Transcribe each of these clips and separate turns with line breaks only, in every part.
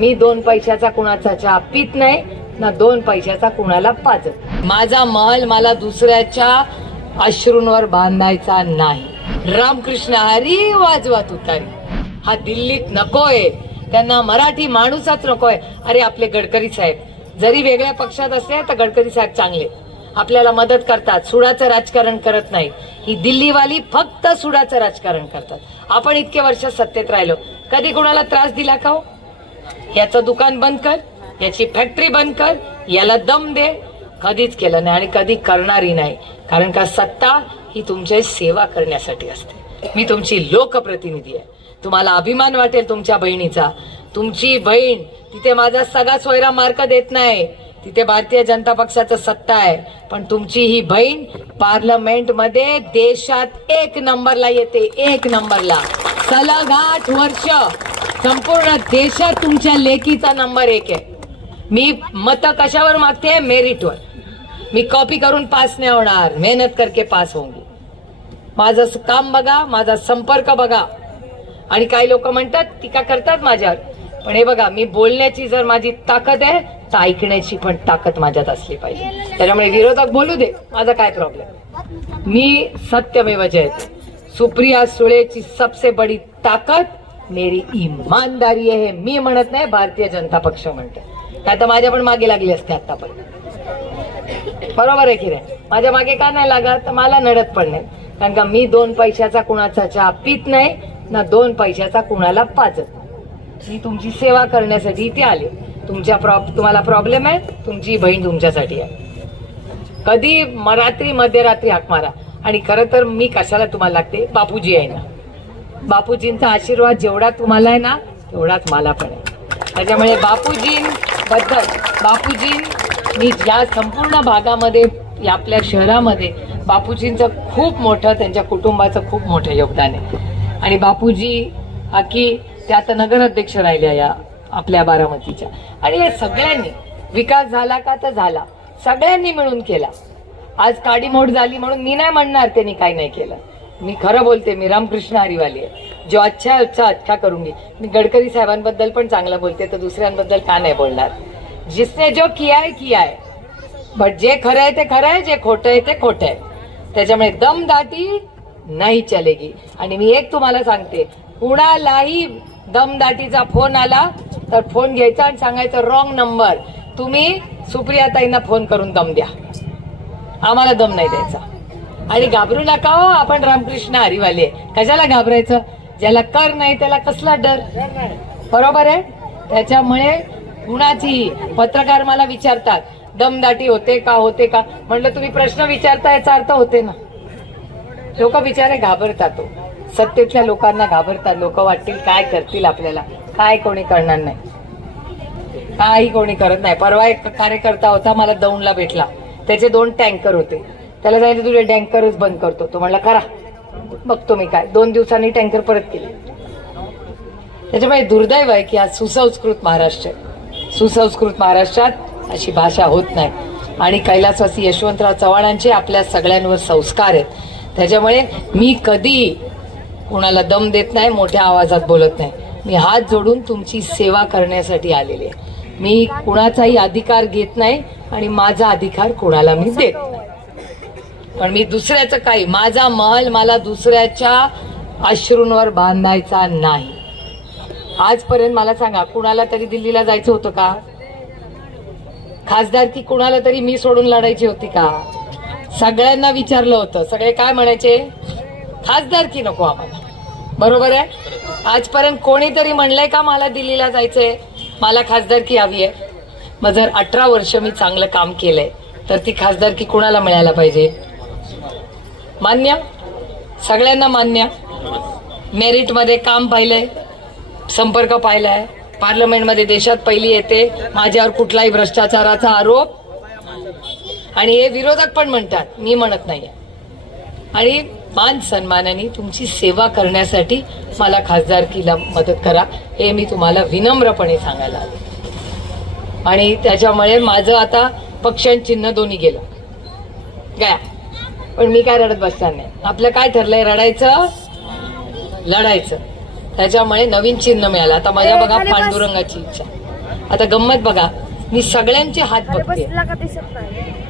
मी दोन पैशाचा कुणाचा चहा पित नाही ना दोन पैशाचा कुणाला पाजत. माझा महल मला दुसऱ्याच्या अश्रूंवर बांधायचा नाही. रामकृष्ण हरी वाजवात उतारी. हा दिल्लीत नकोय. त्यांना मराठी माणूसच नकोय. अरे आपले गडकरी साहेब जरी वेगळ्या पक्षात असले तर गडकरी साहेब चांगले. आपल्याला मदत करतात. सुडाचं राजकारण करत नाही. ही दिल्लीवाली फक्त सुडाचं राजकारण करतात. आपण इतके वर्ष सत्तेत राहिलो. कधी कोणाला त्रास दिला का हो? याचं दुकान बंद कर याची फॅक्टरी बंद कर याला दम दे. कधीच केलं नाही आणि कधी करणारही नाही. कारण का सत्ता ही तुमची सेवा करण्यासाठी असते. मी तुमची लोकप्रतिनिधी आहे. तुम्हाला अभिमान वाटेल तुमच्या बहिणीचा. तुमची बहीण तिथे माझा सगळा सोयरा मार्क देत नाही. तिथे भारतीय जनता पक्षाचं सत्ता आहे. पण तुमची ही बहीण पार्लमेंटमध्ये देशात एक नंबरला येते एक नंबरला. सलग आठ वर्ष. संपूर्ण देशात तुमच्या लेखीचा नंबर एक आहे. मी मत कशावर मागते? मेरिटवर. मी कॉपी करून पास नाही होणार. मेहनत करके पास होंगी माझं काम बघा माझा संपर्क बघा. आणि काही लोक म्हणतात टीका करतात माझ्यावर. पण हे बघा मी बोलण्याची जर माझी ताकद आहे तर ऐकण्याची पण ताकद माझ्यात असली पाहिजे. त्याच्यामुळे विरोधक बोलू दे. माझा काय प्रॉब्लेम मी सत्यमेव जयते. सुप्रिया सुळेची सबसे बडी ताकद मेरी इमानदारी आहे हे मी म्हणत नाही भारतीय जनता पक्ष म्हणते. नाही तर माझ्या पण मागे लागली असते आतापर्यंत बरोबर आहे की नाही? माझ्या मागे का नाही लागत? तर मला नडत पण नाही. कारण का मी दोन पैशाचा कुणाचा चहा पित नाही ना दोन पैशाचा कुणाला पाजत मी तुमची सेवा करण्यासाठी इथे आले. तुमच्या प्रॉब तुम्हाला प्रॉब्लेम आहे तुमची बहीण तुमच्यासाठी आहे. कधी म- रात्री मध्यरात्री हाक मारा. आणि खरं तर मी कशाला तुम्हाला लागते? बापूजी आहे ना. बापूजींचा आशीर्वाद जेवढा तुम्हाला आहे ना तेवढाच मला पण आहे. त्याच्यामुळे बापूजींबद्दल बापूजीं मी या संपूर्ण भागामध्ये या आपल्या शहरामध्ये बापूजींचं खूप मोठं त्यांच्या कुटुंबाचं खूप मोठं योगदान आहे. आणि बापूजी हा की त्या आता नगराध्यक्ष राहिल्या या आपल्या बारामतीच्या. आणि या सगळ्यांनी विकास झाला का तर झाला. सगळ्यांनी मिळून केला. आज काडीमोड झाली म्हणून मी नाही म्हणणार त्यांनी काही नाही केलं. मी खरं बोलते मी रामकृष्ण हरिवाली आहे. जो अच्छा है अच्छा अच्छा घे. मी गडकरी साहेबांबद्दल पण चांगलं बोलते तर दुसऱ्यांबद्दल का नाही बोलणार? जिसने जो किया है किया है. बट जे खरं आहे ते खरं आहे जे खोटं आहे ते खोटं आहे. त्याच्यामुळे दमदाटी नाही चलेगी. आणि मी एक तुम्हाला सांगते कुणालाही दमदाटीचा फोन आला तर फोन घ्यायचा आणि सांगायचं रॉंग नंबर तुम्ही सुप्रियाताईंना फोन करून दम द्या. आम्हाला दम नाही द्यायचा. आणि घाबरू नका हो आपण रामकृष्ण हरिवाले कशाला घाबरायचं? ज्याला कर नाही त्याला कसला डर? बरोबर आहे? त्याच्यामुळे कुणाची पत्रकार मला विचारतात दमदाटी होते का होते का? म्हटलं तुम्ही प्रश्न विचारता याचा अर्थ होते ना. लोक बिचारे घाबरतात तो सत्तेतल्या लोकांना घाबरतात. लोक वाटतील काय करतील आपल्याला? काय कोणी करणार नाही? काही कोणी करत नाही. परवा एक कार्यकर्ता होता मला दौंडला भेटला. त्याचे दोन टँकर होते. त्याला सांगितलं तुझे टँकरच बंद करतो. तो म्हणला करा. बघतो मी काय. दोन दिवसांनी टँकर परत केले. त्याच्यामुळे दुर्दैव आहे की आज सुसंस्कृत महाराष्ट्र सुसंस्कृत महाराष्ट्रात अशी भाषा होत नाही. आणि कैलासवासी यशवंतराव चव्हाणांचे आपल्या सगळ्यांवर संस्कार आहेत. त्याच्यामुळे मी कधी कुणाला दम देत नाही मोठ्या आवाजात बोलत नाही. मी हात जोडून तुमची सेवा करण्यासाठी आलेली आहे. मी कुणाचाही अधिकार घेत नाही आणि माझा अधिकार कुणाला मी देत नाही. पण मी दुसऱ्याचं काही माझा महल मला दुसऱ्याच्या अश्रूंवर बांधायचा नाही. आजपर्यंत मला सांगा कुणाला तरी दिल्लीला जायचं होतं का? खासदारकी कुणाला तरी मी सोडून लढायची होती का? सगळ्यांना विचारलं होतं. सगळे काय म्हणायचे? खासदारकी नको आम्हाला. बरोबर आहे? आजपर्यंत कोणीतरी म्हणलंय का मला दिल्लीला जायचंय? मला खासदारकी हवी आहे. मग जर अठरा वर्ष मी चांगलं काम केलंय तर ती खासदारकी कुणाला मिळायला पाहिजे? मान्य? सगळ्यांना मान्य. मेरिटमध्ये काम पाहिलंय संपर्क पाहिलाय. पार्लमेंटमध्ये देशात पहिली येते. माझ्यावर कुठलाही भ्रष्टाचाराचा आरोप. आणि हे विरोधक पण म्हणतात मी म्हणत नाही आणि मान सन्मानाने तुमची सेवा करण्यासाठी मला खासदारकीला मदत करा हे मी तुम्हाला विनम्रपणे सांगायला आले. आणि त्याच्यामुळे माझं आता पक्षांचिन्ह दोन्ही गेलं. गया. पण मी काय रडत बसणार नाही. आपलं काय ठरलंय? रडायचं लढायचं. त्याच्यामुळे नवीन चिन्ह मिळालं. आता माझ्या बघा पांडुरंगाची इच्छा. आता गंमत बघा. मी सगळ्यांचे हात बघते.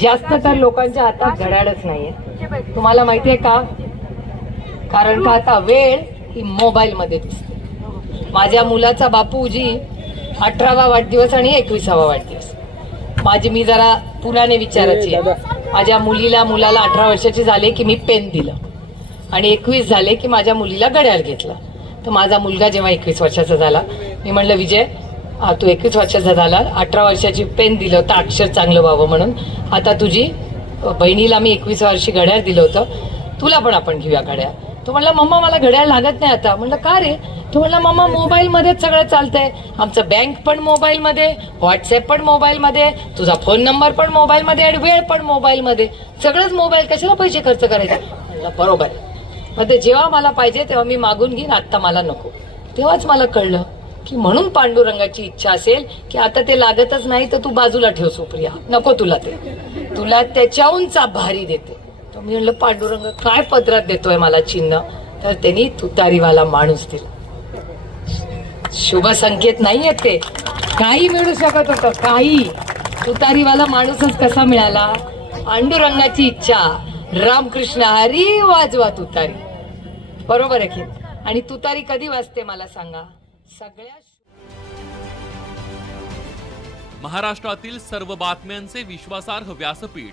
जास्त तर लोकांच्या हातात घड्याळच नाहीये. तुम्हाला माहितीये का? कारण का आता वेळ ही मोबाईल मध्ये दिसते. माझ्या मुलाचा बापूजी अठरावा वाढदिवस आणि एकविसावा वाढदिवस. माझी मी जरा पुराने विचाराची आहे. माझ्या मुलीला मुलाला अठरा वर्षाची झाले की मी पेन दिलं. आणि एकवीस झाले की माझ्या मुलीला घड्याळ घेतलं. तर माझा मुलगा जेव्हा एकवीस वर्षाचा झाला मी म्हणलं विजय तू एकवीस वर्षाचा झाला अठरा वर्षाची पेन दिलं होतं अक्षर चांगलं व्हावं म्हणून. आता तुझी बहिणीला मी एकवीस वर्षी घड्याळ दिलं होतं. तुला पण आपण घेऊया घड्याळ. तो म्हणला मम्मा मला घड्याळ लागत नाही आता. म्हणलं का रे? तो म्हणला मम्मा मोबाईल मध्येच सगळं चालतंय. आमचं बँक पण मोबाईल मध्ये व्हॉट्सअप पण मोबाईल मध्ये तुझा फोन नंबर पण मोबाईल मध्ये आणि वेळ पण मोबाईल मध्ये सगळंच मोबाईल कशाला पैसे खर्च करायचे? म्हणलं बरोबर. मग ते जेव्हा मला पाहिजे तेव्हा मी मागून घेईन आत्ता मला नको. तेव्हाच मला कळलं की म्हणून पांडुरंगाची इच्छा असेल की आता ते लागतच नाही तर तू बाजूला ठेव सुप्रिया. नको तुला ते. तुला त्याच्याहूनचा भारी देते. तर मी म्हणलं पांडुरंग काय पत्रात देतोय मला चिन्ह? तर त्यांनी तुतारीवाला माणूस दिला. शुभ संकेत नाहीये ते. काही मिळू शकत होतं काही. तुतारीवाला माणूसच कसा मिळाला? पांडुरंगाची इच्छा. रामकृष्ण हरी वाजवा तुतारी. बरोबर आहे की? आणि तुतारी कधी वाजते मला सांगा? सगळ्या
महाराष्ट्रातील सर्व बातम्यांचे विश्वासार्ह व्यासपीठ.